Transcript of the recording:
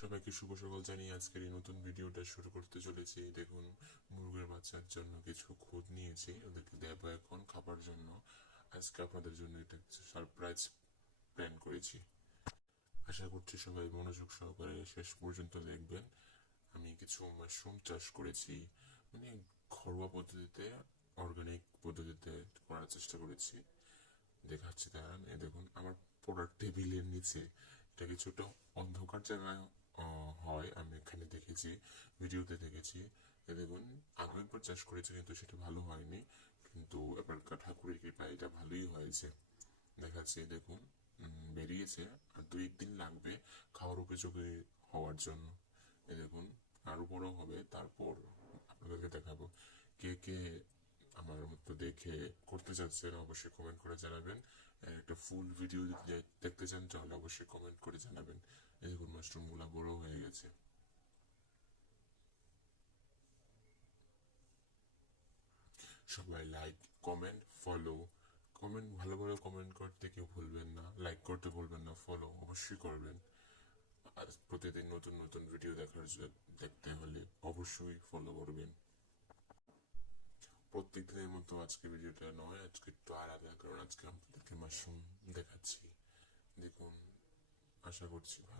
সবাইকে শুভ সকাল জানিয়ে আজকের এই নতুন ভিডিওটা শুরু করতে চলেছি। দেখুন, মুরগির বাচ্চার জন্য কিছু খুদ নিয়েছি, ওদেরকে দেবো এখন খাবার জন্য। আজকে আপনাদের জন্য এটা কিছু সারপ্রাইজ প্ল্যান করেছি। আশা করছি সবাই মনোযোগ সহকারে শেষ পর্যন্ত দেখবেন। আমি কিছু মাশরুম চাষ করেছি, মানে ঘরোয়া পদ্ধতিতে, অর্গানিক পদ্ধতিতে করার চেষ্টা করেছি। দেখাচ্ছি দাঁড়ান। দেখুন আমার পড়ার টেবিলের নিচে, এটা কিছুটা অন্ধকার জায়গায় হয়, আমি এখানে দেখেছি, ভিডিওতে দেখেছি। দেখুন, আগে একবার চাষ করেছি কিন্তু সেটা ভালো হয়নি, কিন্তু এবার ঠাকুরের কৃপায় এটা ভালোই হয়েছে। দেখাচ্ছি দেখুন, বেরিয়েছে। আর 2 দিন লাগবে খাওয়ার উপযোগী হওয়ার জন্য। দেখুন, আরো বড় হবে, তারপর আপনাদেরকে দেখাবো। কে কে আমার মতো দেখে করতে চাচ্ছেন অবশ্যই কমেন্ট করে জানাবেন। একটা ফুল ভিডিও যদি দেখতে চান তাহলে অবশ্যই কমেন্ট করে জানাবেন। এই দেখুন, মাশরুম গুলা বড় হয়ে গেছে। সবাই লাইক, কমেন্ট, ফলো। কমেন্ট ভালো ভালো কমেন্ট করতে কেউ ভুলবেন না, লাইক করতে ভুলবেন না, ফলো অবশ্যই করবেন। আর প্রতিদিন নতুন নতুন ভিডিও দেখতে হলে অবশ্যই ফলো করবেন। প্রত্যেক দিনের মতো আজকে ভিডিওটা নয়, আজকে একটু আলাদা, কারণ আজকে আপনাদেরকে মাশরুম দেখাচ্ছি। দেখুন, আশা করছি ভালো